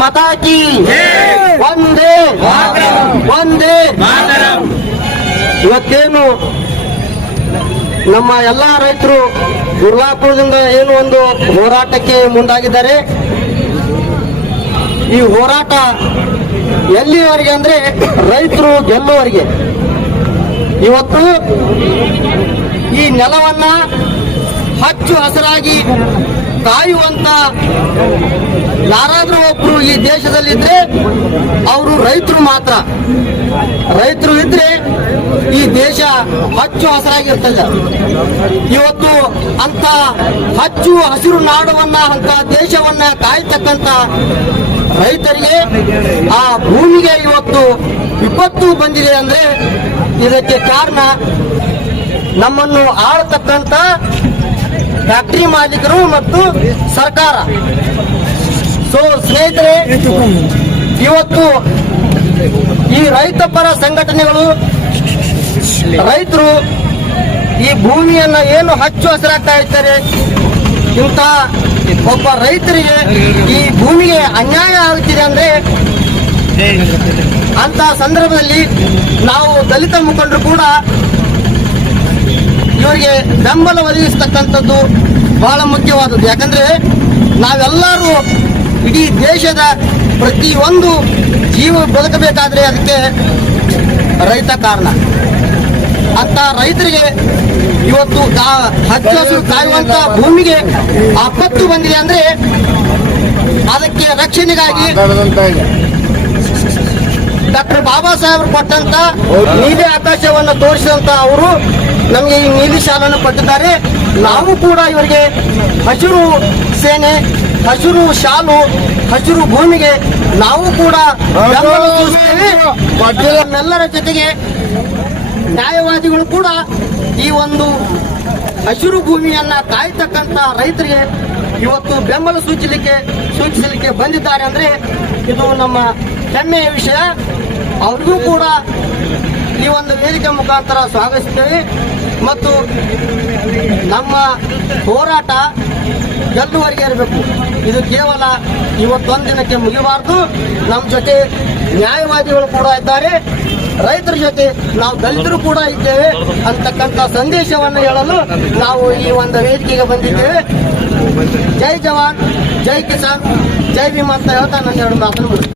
ಮಾತಾ ಕಿ ವಂದೇ ವಂದೇ. ಇವತ್ತೇನು ನಮ್ಮ ಎಲ್ಲಾ ರೈತರು ದುರ್ಲಾಪುರದಿಂದ ಏನು ಒಂದು ಹೋರಾಟಕ್ಕೆ ಮುಂದಾಗಿದ್ದಾರೆ. ಈ ಹೋರಾಟ ಎಲ್ಲಿವರೆಗೆ ಅಂದ್ರೆ ರೈತರು ಗೆಲ್ಲುವವರೆಗೆ. ಇವತ್ತು ಈ ನೆಲವನ್ನ ಹಚ್ಚು ಹಸಿರಾಗಿ ಕಾಯುವಂತ ಯಾರಾದ್ರೂ ಒಬ್ರು ಈ ದೇಶದಲ್ಲಿದ್ರೆ ಅವರು ರೈತರು ಮಾತ್ರ. ರೈತರು ಇದ್ರೆ ಈ ದೇಶ ಹಚ್ಚು ಹಸಿರಾಗಿರ್ತದೆ. ಇವತ್ತು ಅಂತ ಹಚ್ಚು ಹಸಿರು ನಾಡವನ್ನ ಅಂತ ದೇಶವನ್ನ ಕಾಯ್ತಕ್ಕಂತ ರೈತರಿಗೆ ಆ ಭೂಮಿಗೆ ಇವತ್ತು ವಿಪತ್ತು ಬಂದಿದೆ ಅಂದ್ರೆ ಇದಕ್ಕೆ ಕಾರಣ ನಮ್ಮನ್ನು ಆಳತಕ್ಕಂತ ಫ್ಯಾಕ್ಟರಿ ಮಾಲೀಕರು ಮತ್ತು ಸರ್ಕಾರ. ಸೊ ಸ್ನೇಹಿತರೆ, ಇವತ್ತು ಈ ರೈತ ಪರ ಸಂಘಟನೆಗಳು ರೈತರು ಈ ಭೂಮಿಯನ್ನ ಏನು ಹಚ್ಚು ಹಸಿರಾಗ್ತಾ ಇರ್ತಾರೆ, ಇಂಥ ಒಬ್ಬ ರೈತರಿಗೆ ಈ ಭೂಮಿಗೆ ಅನ್ಯಾಯ ಆಗುತ್ತಿದೆ ಅಂದ್ರೆ ಅಂತ ಸಂದರ್ಭದಲ್ಲಿ ನಾವು ದಲಿತ ಮುಖಂಡರು ಕೂಡ ಇವರಿಗೆ ಬೆಂಬಲ ಒದಗಿಸತಕ್ಕಂಥದ್ದು ಬಹಳ ಮುಖ್ಯವಾದದ್ದು. ಯಾಕಂದ್ರೆ ನಾವೆಲ್ಲರೂ ಇಡೀ ದೇಶದ ಪ್ರತಿಯೊಂದು ಜೀವ ಬದುಕಬೇಕಾದ್ರೆ ಅದಕ್ಕೆ ರೈತ ಕಾರಣ. ಅಂತ ರೈತರಿಗೆ ಇವತ್ತು ಹಚ್ಚ ಹಸಿರು ಕಾಯುವಂತ ಭೂಮಿಗೆ ಆಪತ್ತು ಬಂದಿದೆ ಅಂದ್ರೆ ಅದಕ್ಕೆ ರಕ್ಷಣೆಗಾಗಿ ಡಾಕ್ಟರ್ ಬಾಬಾ ಸಾಹೇಬರು ಕೊಟ್ಟಂತ ನೀಲಿ ಆಕಾಶವನ್ನು ತೋರಿಸಿದಂತ ಅವರು ನಮಗೆ ಈ ನೀಲಿ ಶಾಲನ್ನು ಕೊಟ್ಟಿದ್ದಾರೆ. ನಾವು ಕೂಡ ಇವರಿಗೆ ಹಸಿರು ಸೇನೆ, ಹಸಿರು ಶಾಲು, ಹಸಿರು ಭೂಮಿಗೆ ನಾವು ಕೂಡ ಬೆಂಬಲ ಸೂಚಿಸುತ್ತೇವೆ. ನಮ್ಮೆಲ್ಲರ ಜೊತೆಗೆ ನ್ಯಾಯವಾದಿಗಳು ಕೂಡ ಈ ಒಂದು ಹಸಿರು ಭೂಮಿಯನ್ನ ಕಾಯ್ತಕ್ಕಂತ ರೈತರಿಗೆ ಇವತ್ತು ಬೆಂಬಲ ಸೂಚಿಸಲಿಕ್ಕೆ ಬಂದಿದ್ದಾರೆ ಅಂದ್ರೆ ಇದು ನಮ್ಮ ಹೆಮ್ಮೆಯ ವಿಷಯ. ಅವ್ರಿಗೂ ಕೂಡ ಈ ಒಂದು ವೇದಿಕೆ ಮುಖಾಂತರ ಸ್ವಾಗತಿಸುತ್ತೇವೆ. ಮತ್ತು ನಮ್ಮ ಹೋರಾಟ ಗೆಲ್ಲುವರೆಗೆ ಇರಬೇಕು. ಇದು ಕೇವಲ ಇವತ್ತೊಂದು ದಿನಕ್ಕೆ ಮುಗಿಬಾರ್ದು. ನಮ್ಮ ಜೊತೆ ನ್ಯಾಯವಾದಿಗಳು ಕೂಡ ಇದ್ದಾರೆ, ರೈತರ ಜೊತೆ ನಾವು ದಲಿತರು ಕೂಡ ಇದ್ದೇವೆ ಅಂತಕ್ಕಂಥ ಸಂದೇಶವನ್ನು ಹೇಳಲು ನಾವು ಈ ಒಂದು ವೇದಿಕೆಗೆ ಬಂದಿದ್ದೇವೆ. ಜೈ ಜವಾನ್, ಜೈ ಕಿಸಾನ್, ಜೈ ಭೀಮ್ ಅಂತ ಹೇಳ್ತಾ ನನ್ನ ಎರಡು ಮಾತನ್ನು